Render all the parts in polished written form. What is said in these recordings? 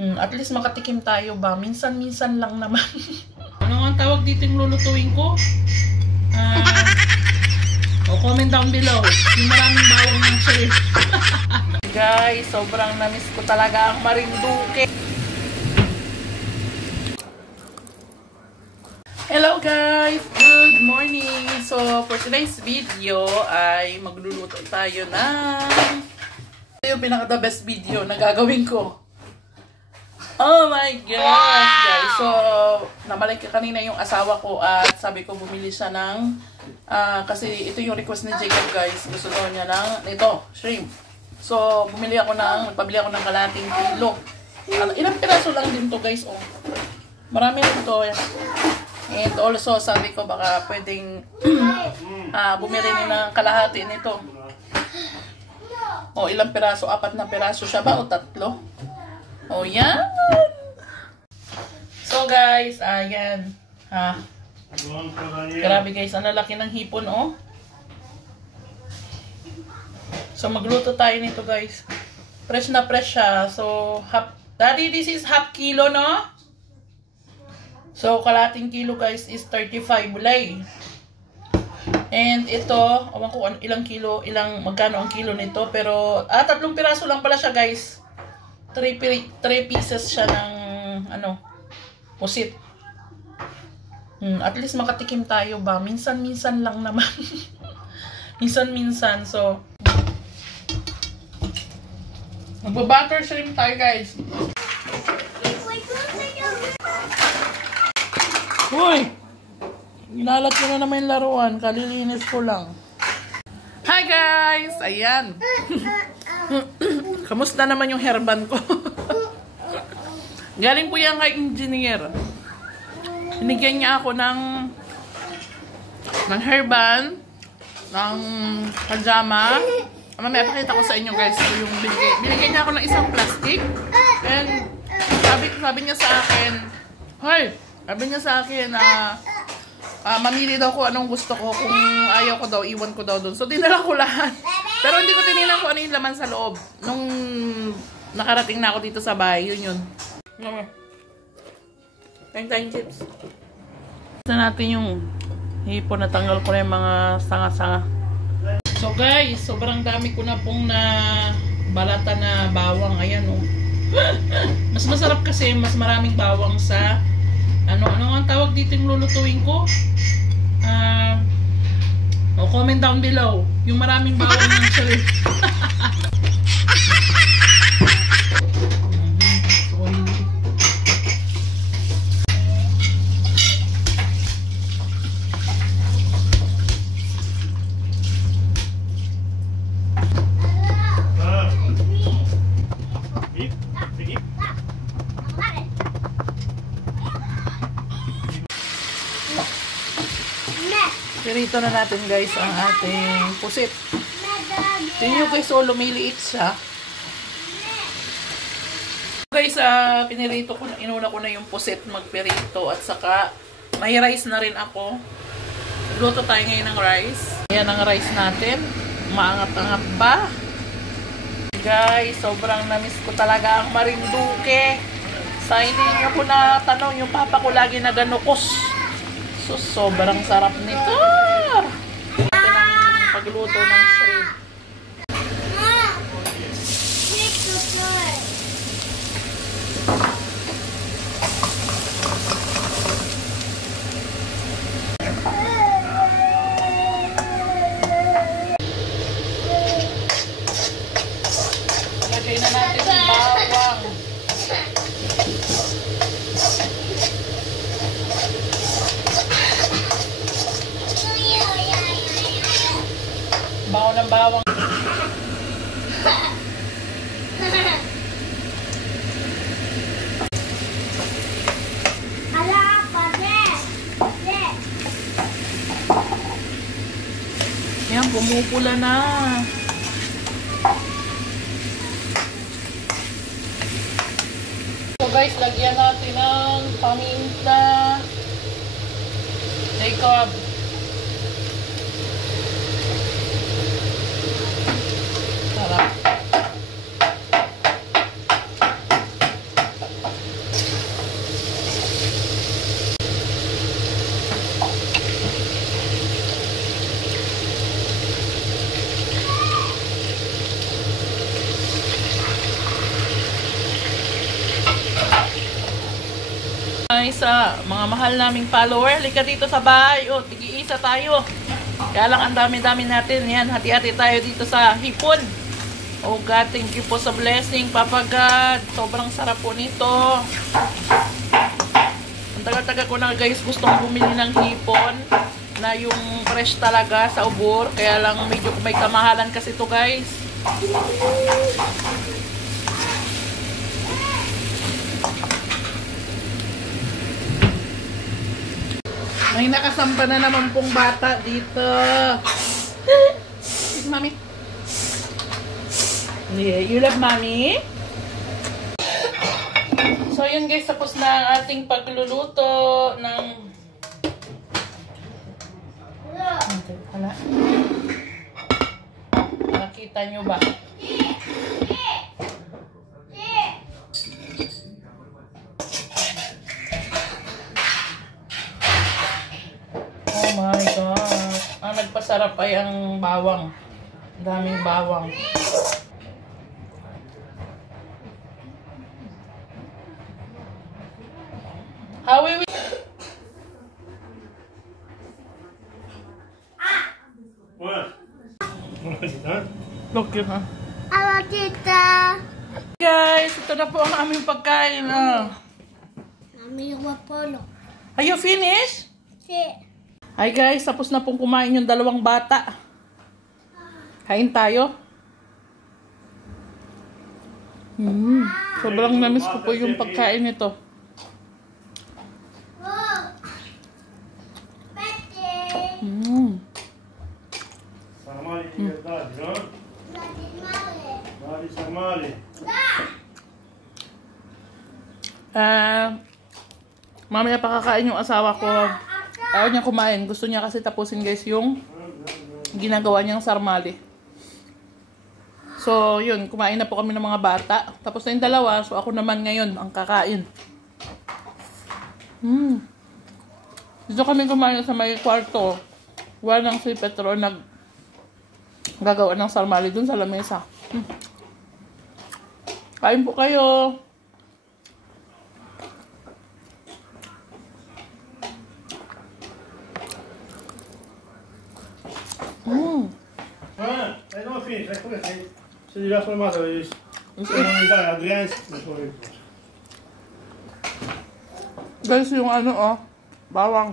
At least makatikim tayo ba? Minsan-minsan lang naman. Ano nga ang tawag dito yung lulutuin ko? Comment down below. Yung maraming bawang ng shrimp. Guys, sobrang namiss ko talaga ang Marinduque. Hello guys! Good morning! So, for today's video ay magluluto tayo ng... Ito yung pinaka-the best video na gagawin ko. Oh my gosh, guys! So, namalik kanina yung asawa ko at sabi ko bumili siya ng... kasi ito yung request ni Jacob, guys. Gusto daw niya ng ito, shrimp. So, nagpabili ako ng kalating kilo. Ilang piraso lang din to, guys. Oh. Marami rin to. And also, sabi ko baka pwedeng bumili ng kalahati nito. O, ilang piraso? 4 na piraso siya ba? O 3? O, yan! So, guys, ayan. Grabe, guys. Ang lalaki ng hipon, oh. So, magluto tayo nito, guys. Fresh na fresh siya. So, Daddy, this is half kilo, no? So, kalating kilo, guys, is 35 bulay. And ito, awan ko ilang kilo, magkano ang kilo nito. Pero, 3 piraso lang pala siya, guys. 3 pieces siya ng, pusit. At least makatikim tayo ba? Minsan-minsan lang naman. Minsan-minsan. So, magbabutter shrimp tayo, guys. Uy! Inalat ko na naman yung laruan. Kalilinis ko lang. Hi, guys! Ayan. Kamusta naman yung hairband ko? Galing po yan kay engineer. Binigyan niya ako ng hairband, ng pajama. Mamaya pakita ko sa inyo, guys. So, yung binigyan niya ako ng isang plastic. And sabi niya sa akin, hoy! Sabi niya sa akin na mamili daw ko anong gusto ko. Kung ayaw ko daw, iwan ko daw doon. So, dinala ko lahat. Pero hindi ko tinilang kung ano yung laman sa loob. Nung nakarating na ako dito sa bahay, yun. Tang chips. Ito natin yung hipon. Natanggal ko na yung mga sanga-sanga. So, guys, sobrang dami ko na pong balata na bawang. Ayan, oh. Mas masarap kasi, mas maraming bawang sa... Ano ang tawag dito yung lulutuin ko? Comment down below. Yung maraming bawang ng shrimp. Pinito na natin, guys, ang ating pusit. Tingnan nyo, guys, lumiliit siya. Guys, pinirito ko, inuna ko na yung pusit magpirito at saka may rice na rin ako. Luto tayo ngayon ng rice. Ayan ang rice natin. Maangat-angat ba? Guys, sobrang namiss ko talaga ang Marinduque. Sa hindi nyo ko na tanong, yung papa ko lagi naganukos. So, sobrang sarap nito. Natin ang pagluto ng shrimp. Lagay na natin ang bawang. Bawa ng bawang. Yan, pumupula na. So guys, lagyan natin ng paminta. Jacob. Sarap. Guys, mga mahal naming follower, halika dito sa bahay. O, tigi-isa tayo. Kaya lang ang dami-dami natin. Yan, hati-hati tayo dito sa hipon. Oh God, thank you po sa blessing, Papa God. Sobrang sarap po nito. Ang tagal-tagal ko na guys gustong bumili ng hipon na yung fresh talaga sa ubor. Kaya lang medyo may kamahalan kasi to guys. May nakasampa na naman pong bata dito. Mami. Yeah, you love mommy? So yun guys, tapos na ang ating pagluluto ng... Hala. Nakita nyo ba? Oh my God. Ang nagpasarap ay ang bawang. Daming bawang. How will we... What? Look yun ha. Hello, tita. Guys, ito na po ang aming pagkain. Mami, wapolo. Are you finished? Si. Hi guys, tapos na pong kumain yung dalawang bata. Kain tayo. Sobrang namiss ko po yung pagkain nito. Oh. Pete. Sarmale di verdade, no? Lagi male. Dali sarmale. Mamaya pakakain yung asawa ko. Ayaw niya kumain. Gusto niya kasi tapusin guys yung ginagawa niyang sarmale. So, yun. Kumain na po kami ng mga bata. Tapos na yung dalawa. So, ako naman ngayon ang kakain. Dito kami kumain sa may kwarto. Walang si Petro gagawa ng sarmale dun sa lamesa. Kain po kayo. Ah, non è finito, ecco perché se gli ha formato se non mi dai Adriano, Guys, yung bawang.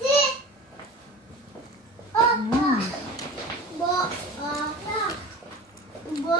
Si. Oh. Bo. Bo.